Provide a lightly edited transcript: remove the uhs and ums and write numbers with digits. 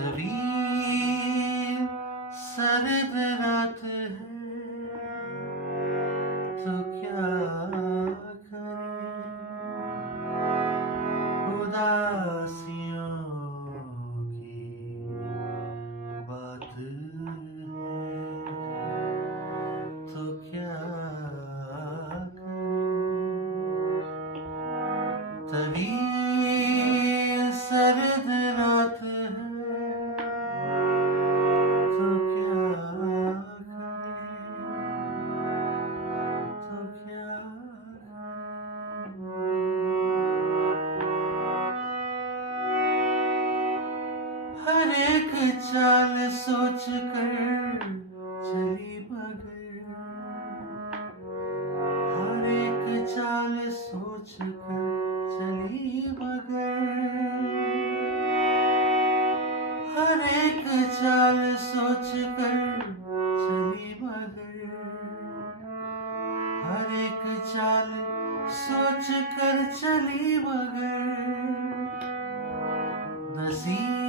तभी सर्द रात है तो क्या करें उदासियों की बात है तो क्या करें तभी सर्द रात है तो क्या करें तो क्या हर एक चाल सोच कर चली मगर हर एक चाल सोच कर चली मगर हर एक चाल सोच कर चली मगर हर एक चाल सोच कर चली मगर नसीब